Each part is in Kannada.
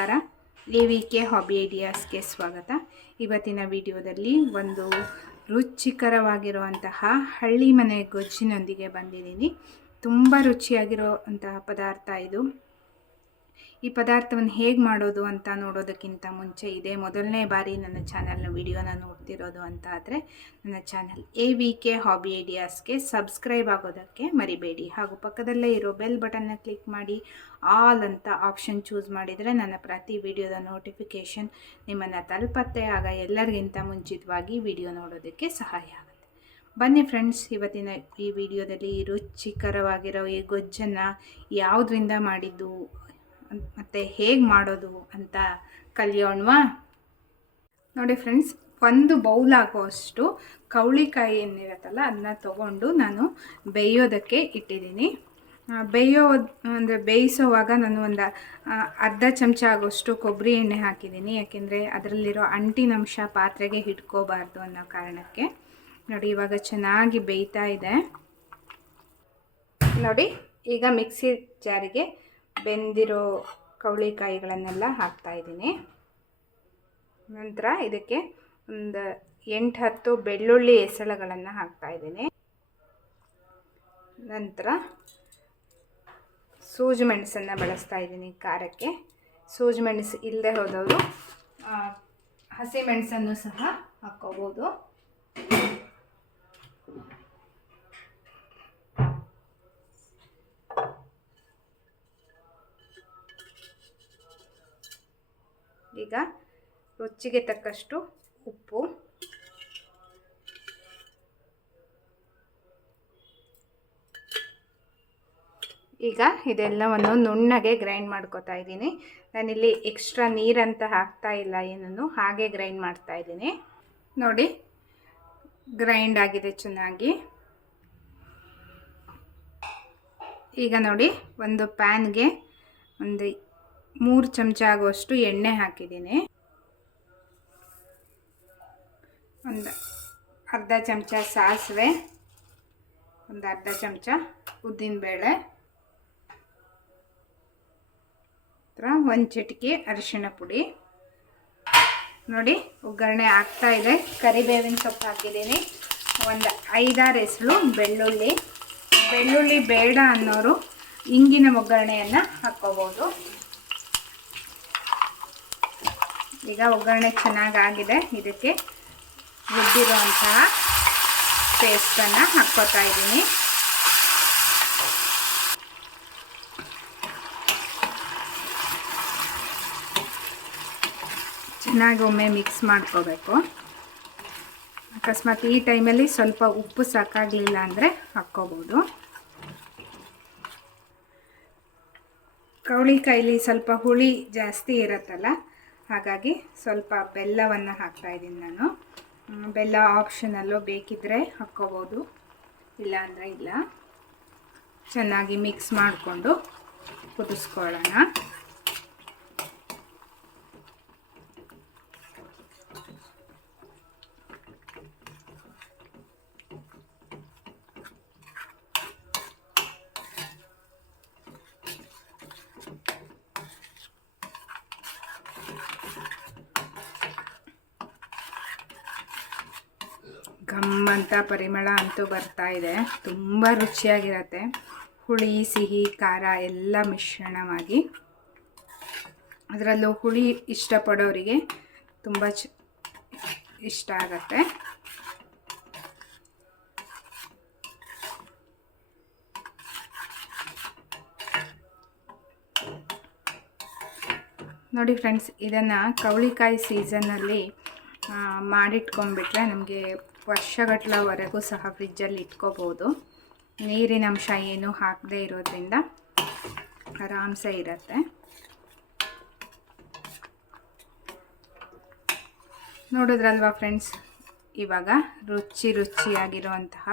ನಮಸ್ಕಾರ. ಎ ವಿ ಕೆ ಹಾಬಿ ಐಡಿಯಾಸ್ಗೆ ಸ್ವಾಗತ. ಇವತ್ತಿನ ವಿಡಿಯೋದಲ್ಲಿ ಒಂದು ರುಚಿಕರವಾಗಿರುವಂತಹ ಹಳ್ಳಿ ಮನೆ ಗೊಜ್ಜಿನೊಂದಿಗೆ ಬಂದಿದ್ದೀನಿ. ತುಂಬ ರುಚಿಯಾಗಿರುವಂತಹ ಪದಾರ್ಥ ಇದು. ಈ ಪದಾರ್ಥವನ್ನು ಹೇಗೆ ಮಾಡೋದು ಅಂತ ನೋಡೋದಕ್ಕಿಂತ ಮುಂಚೆ ಇದೆ ಮೊದಲನೇ ಬಾರಿ ನನ್ನ ಚಾನಲ್ನ ವಿಡಿಯೋನ ನೋಡ್ತಿರೋದು ಅಂತ ಆದರೆ ನನ್ನ channel A V K hobby ಐಡಿಯಾಸ್ಗೆ subscribe ಆಗೋದಕ್ಕೆ ಮರಿಬೇಡಿ. ಹಾಗೂ ಪಕ್ಕದಲ್ಲೇ ಇರೋ ಬೆಲ್ ಬಟನ್ನ ಕ್ಲಿಕ್ ಮಾಡಿ. ಆಲ್ ಅಂತ ಆಪ್ಷನ್ ಚೂಸ್ ಮಾಡಿದರೆ ನನ್ನ ಪ್ರತಿ ವಿಡಿಯೋದ ನೋಟಿಫಿಕೇಷನ್ ನಿಮ್ಮನ್ನು ತಲುಪತ್ತೆ. ಆಗ ಎಲ್ಲರಿಗಿಂತ ಮುಂಚಿತವಾಗಿ ವಿಡಿಯೋ ನೋಡೋದಕ್ಕೆ ಸಹಾಯ ಆಗುತ್ತೆ. ಬನ್ನಿ ಫ್ರೆಂಡ್ಸ್, ಇವತ್ತಿನ ಈ ವಿಡಿಯೋದಲ್ಲಿ ರುಚಿಕರವಾಗಿರೋ ಈ ಗೊಜ್ಜನ್ನು ಯಾವುದರಿಂದ ಮಾಡಿದ್ದು ಮತ್ತು ಹೇಗೆ ಮಾಡೋದು ಅಂತ ಕಲಿಯೋಣವಾ? ನೋಡಿ ಫ್ರೆಂಡ್ಸ್, ಒಂದು ಬೌಲ್ ಆಗೋಷ್ಟು ಕವಳಿಕಾಯಿ ಏನಿರತ್ತಲ್ಲ ಅದನ್ನ ತಗೊಂಡು ನಾನು ಬೇಯೋದಕ್ಕೆ ಇಟ್ಟಿದ್ದೀನಿ. ಬೇಯೋ, ಅಂದರೆ ಬೇಯಿಸೋವಾಗ ನಾನು ಒಂದು ಅರ್ಧ ಚಮಚ ಆಗೋಷ್ಟು ಕೊಬ್ಬರಿ ಎಣ್ಣೆ ಹಾಕಿದ್ದೀನಿ. ಯಾಕೆಂದರೆ ಅದರಲ್ಲಿರೋ ಅಂಟಿನಂಶ ಪಾತ್ರೆಗೆ ಹಿಡ್ಕೋಬಾರ್ದು ಅನ್ನೋ ಕಾರಣಕ್ಕೆ. ನೋಡಿ, ಇವಾಗ ಚೆನ್ನಾಗಿ ಬೇಯ್ತಾ ಇದೆ. ನೋಡಿ, ಈಗ ಮಿಕ್ಸಿ ಜಾರಿಗೆ ಬೆಂದಿರೋ ಕವಳಿಕಾಯಿಗಳನ್ನೆಲ್ಲ ಹಾಕ್ತಾ ಇದ್ದೀನಿ. ನಂತರ ಇದಕ್ಕೆ ಒಂದು ಎಂಟು, ಹತ್ತು ಬೆಳ್ಳುಳ್ಳಿ ಎಸಳುಗಳನ್ನು ಹಾಕ್ತಾ ಇದ್ದೀನಿ. ನಂತರ ಸೂಜಿ ಮೆಣಸನ್ನು ಬಳಸ್ತಾ ಇದ್ದೀನಿ ಖಾರಕ್ಕೆ. ಸೂಜಿ ಮೆಣಸು ಇಲ್ಲದೆ ಹೋದವರು ಹಸಿ ಮೆಣಸನ್ನು ಸಹ ಹಾಕ್ಕೋಬೋದು. ಈಗ ರುಚಿಗೆ ತಕ್ಕಷ್ಟು ಉಪ್ಪು. ಈಗ ಇದೆಲ್ಲವನ್ನು ನುಣ್ಣಗೆ ಗ್ರೈಂಡ್ ಮಾಡ್ಕೋತಾ ಇದ್ದೀನಿ. ನಾನಿಲ್ಲಿ ಎಕ್ಸ್ಟ್ರಾ ನೀರಂತ ಹಾಕ್ತಾ ಇಲ್ಲ ಏನನ್ನು, ಹಾಗೆ ಗ್ರೈಂಡ್ ಮಾಡ್ತಾ ಇದ್ದೀನಿ. ನೋಡಿ, ಗ್ರೈಂಡ್ ಆಗಿದೆ ಚೆನ್ನಾಗಿ. ಈಗ ನೋಡಿ, ಒಂದು ಪ್ಯಾನ್ಗೆ ಒಂದು ಮೂರು ಚಮಚ ಆಗುವಷ್ಟು ಎಣ್ಣೆ ಹಾಕಿದ್ದೀನಿ. ಒಂದು ಅರ್ಧ ಚಮಚ ಸಾಸಿವೆ, ಒಂದು ಅರ್ಧ ಚಮಚ ಉದ್ದಿನಬೇಳೆ ಒಂದು ಚಿಟಿಕೆ ಅರಿಶಿಣ ಪುಡಿ. ನೋಡಿ, ಒಗ್ಗರಣೆ ಆಗ್ತಾ ಇದೆ. ಕರಿಬೇವಿನ ಸೊಪ್ಪು ಹಾಕಿದ್ದೀನಿ. ಒಂದು ಐದಾರು ಹೆಸಳು ಬೆಳ್ಳುಳ್ಳಿ. ಬೆಳ್ಳುಳ್ಳಿ ಬೇಡ ಅನ್ನೋರು ಇಂಗಿನ ಒಗ್ಗರಣೆಯನ್ನು ಹಾಕ್ಕೋಬೋದು. ಈಗ ಒಗ್ಗರಣೆ ಚೆನ್ನಾಗಾಗಿದೆ. ಇದಕ್ಕೆ ರುಬ್ಬಿರುವಂತಹ ಪೇಸ್ಟನ್ನು ಹಾಕ್ಕೋತಾ ಇದ್ದೀನಿ. ಚೆನ್ನಾಗಿ ಒಮ್ಮೆ ಮಿಕ್ಸ್ ಮಾಡ್ಕೋಬೇಕು. ಅಕಸ್ಮಾತ್ ಈ ಟೈಮಲ್ಲಿ ಸ್ವಲ್ಪ ಉಪ್ಪು ಸಾಕಾಗಲಿಲ್ಲ ಅಂದರೆ ಹಾಕ್ಕೋಬೋದು. ಕವಳಿಕಾಯಲ್ಲಿ ಸ್ವಲ್ಪ ಹುಳಿ ಜಾಸ್ತಿ ಇರುತ್ತಲ್ಲ ಹಾಗಾಗಿ ಸ್ವಲ್ಪ ಬೆಲ್ಲವನ್ನು ಹಾಕ್ತಾ ಇದ್ದೀನಿ ನಾನು. ಬೆಲ್ಲ ಆಪ್ಷನಲ್ಲೂ ಬೇಕಿದ್ದರೆ ಹಾಕ್ಕೋಬೋದು. ಇಲ್ಲ ಅಂದರೆ ಇಲ್ಲ. ಚೆನ್ನಾಗಿ ಮಿಕ್ಸ್ ಮಾಡಿಕೊಂಡು ಕುದಿಸ್ಕೊಳ್ಳೋಣ. ಘಮ್ ಅಂತ ಪರಿಮಳ ಅಂತೂ ಬರ್ತಾ ಇದೆ. ತುಂಬ ರುಚಿಯಾಗಿರತ್ತೆ. ಹುಳಿ, ಸಿಹಿ, ಖಾರ ಎಲ್ಲ ಮಿಶ್ರಣವಾಗಿ. ಅದರಲ್ಲೂ ಹುಳಿ ಇಷ್ಟಪಡೋರಿಗೆ ತುಂಬ ಚ ಇಷ್ಟ ಆಗತ್ತೆ. ನೋಡಿ ಫ್ರೆಂಡ್ಸ್, ಇದನ್ನು ಕವಳಿಕಾಯಿ ಸೀಸನ್ನಲ್ಲಿ ಮಾಡಿಟ್ಕೊಂಡ್ಬಿಟ್ರೆ ನಮಗೆ ವರ್ಷಗಟ್ಟಲವರೆಗೂ ಸಹ ಫ್ರಿಜ್ಜಲ್ಲಿ ಇಟ್ಕೋಬೋದು. ನೀರಿನ ಅಂಶ ಏನು ಹಾಕದೇ ಇರೋದ್ರಿಂದ ಆರಾಮ್ಸೆ ಇರುತ್ತೆ. ನೋಡಿದ್ರಲ್ವಾ ಫ್ರೆಂಡ್ಸ್, ಇವಾಗ ರುಚಿ ರುಚಿಯಾಗಿರುವಂತಹ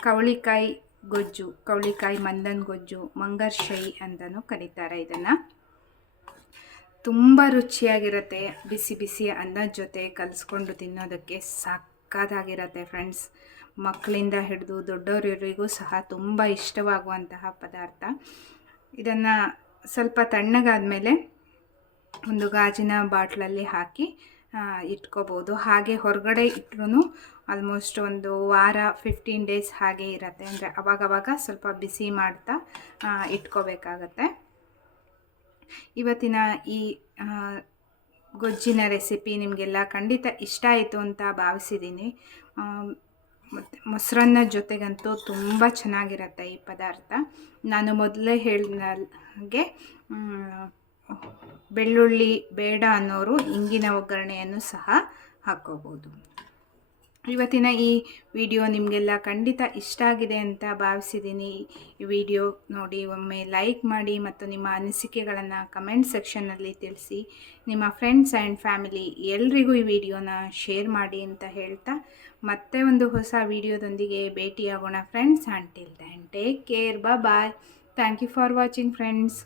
ಕವಳಿಕಾಯಿ ಗೊಜ್ಜು, ಕವಳಿಕಾಯಿ ಮಂದನ್ ಗೊಜ್ಜು ಮಂಗರ್ಶೈ ಅಂತಲೂ ಕರೀತಾರೆ ಇದನ್ನು. ತುಂಬ ರುಚಿಯಾಗಿರುತ್ತೆ, ಬಿಸಿ ಬಿಸಿ ಅನ್ನದ ಜೊತೆ ಕಲಿಸ್ಕೊಂಡು ತಿನ್ನೋದಕ್ಕೆ ಸಕ್ಕತ್ತಾಗಿರುತ್ತೆ ಫ್ರೆಂಡ್ಸ್ ಮಕ್ಕಳಿಂದ ಹಿಡಿದು ದೊಡ್ಡವರಿಗೂ ಸಹ ತುಂಬ ಇಷ್ಟವಾಗುವಂತಹ ಪದಾರ್ಥ. ಇದನ್ನು ಸ್ವಲ್ಪ ತಣ್ಣಗಾದಮೇಲೆ ಒಂದು ಗಾಜಿನ ಬಾಟ್ಲಲ್ಲಿ ಹಾಕಿ ಇಟ್ಕೋಬೋದು. ಹಾಗೆ ಹೊರಗಡೆ ಇಟ್ರೂ ಆಲ್ಮೋಸ್ಟ್ ಒಂದು ವಾರ ಫಿಫ್ಟೀನ್ ಡೇಸ್ ಹಾಗೆ ಇರುತ್ತೆ. ಅಂದರೆ ಅವಾಗವಾಗ ಸ್ವಲ್ಪ ಬಿಸಿ ಮಾಡ್ತಾ ಇಟ್ಕೋಬೇಕಾಗತ್ತೆ. ಇವತ್ತಿನ ಈ ಗೊಜ್ಜಿನ ರೆಸಿಪಿ ನಿಮಗೆಲ್ಲ ಖಂಡಿತ ಇಷ್ಟ ಆಯಿತು ಅಂತ ಭಾವಿಸಿದ್ದೀನಿ. ಮತ್ತು ಮೊಸರನ್ನ ಜೊತೆಗಂತೂ ತುಂಬ ಚೆನ್ನಾಗಿರುತ್ತೆ ಈ ಪದಾರ್ಥ. ನಾನು ಮೊದಲೇ ಹೇಳಿದಾಗೆ ಬೆಳ್ಳುಳ್ಳಿ, ಬೇಡ ಅನ್ನೋರು ಇಂಗಿನ ಒಗ್ಗರಣೆಯನ್ನು ಸಹ ಹಾಕ್ಕೋಬೋದು ಇವತ್ತಿನ ಈ ವಿಡಿಯೋ ನಿಮಗೆಲ್ಲ ಖಂಡಿತ ಇಷ್ಟ ಆಗಿದೆ ಅಂತ ಭಾವಿಸಿದ್ದೀನಿ. ಈ ವಿಡಿಯೋ ನೋಡಿ ಒಮ್ಮೆ ಲೈಕ್ ಮಾಡಿ ಮತ್ತು ನಿಮ್ಮ ಅನಿಸಿಕೆಗಳನ್ನು ಕಮೆಂಟ್ ಸೆಕ್ಷನ್ನಲ್ಲಿ ತಿಳಿಸಿ. ನಿಮ್ಮ ಫ್ರೆಂಡ್ಸ್ ಆ್ಯಂಡ್ ಫ್ಯಾಮಿಲಿ ಎಲ್ರಿಗೂ ಈ ವಿಡಿಯೋನ ಶೇರ್ ಮಾಡಿ ಅಂತ ಹೇಳ್ತಾ ಮತ್ತೆ ಒಂದು ಹೊಸ ವಿಡಿಯೋದೊಂದಿಗೆ ಭೇಟಿಯಾಗೋಣ friends. And till then take care bye bye thank you for watching friends